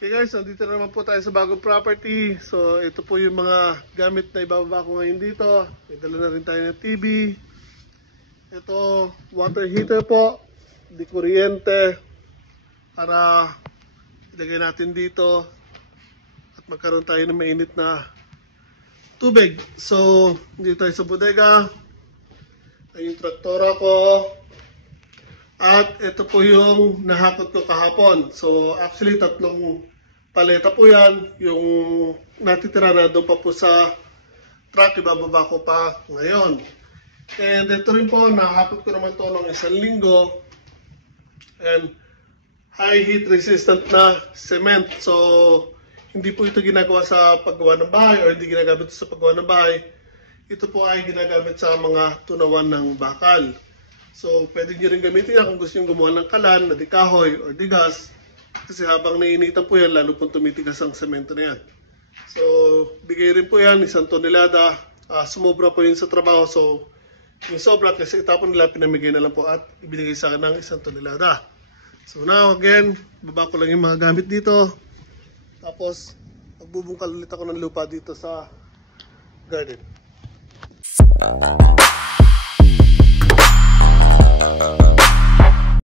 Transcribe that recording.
Okay guys, nandito na naman po tayo sa bagong property. So ito po yung mga gamit na ibababa ko ngayon dito. May dala na rin tayo ng TV. Ito, water heater po. Di kuryente. Para ilagay natin dito. At magkaroon tayo ng mainit na tubig. So, dito tayo sa bodega. Ay yung traktora ko. At ito po yung nahakot ko kahapon. So actually tatlong paleta po yan. Yung natitira na doon pa po sa truck, ibababa ko pa ngayon. And ito rin po, nahakot ko naman to ng 1 linggo. And high heat resistant na cement. So hindi po ito ginagawa sa paggawa ng bahay or hindi ginagamit sa paggawa ng bahay. Ito po ay ginagamit sa mga tunawan ng bakal. So, pwede nyo rin gamitin yan kung gusto nyo gumawa ng kalan, na di kahoy, or di gas. Kasi habang nainitan po yan, lalo pong tumitigas ang semento na yan. So, bigay rin po yan, 1 tonelada. Sumobra po yun sa trabaho. So, yung sobra, kasi itapon nila, pinamigay na lang po at ibinigay sa akin ng 1 tonelada. So, now, again, baba ko lang yung mga gamit dito. Tapos, magbubungkal ulit ako ng lupa dito sa garden.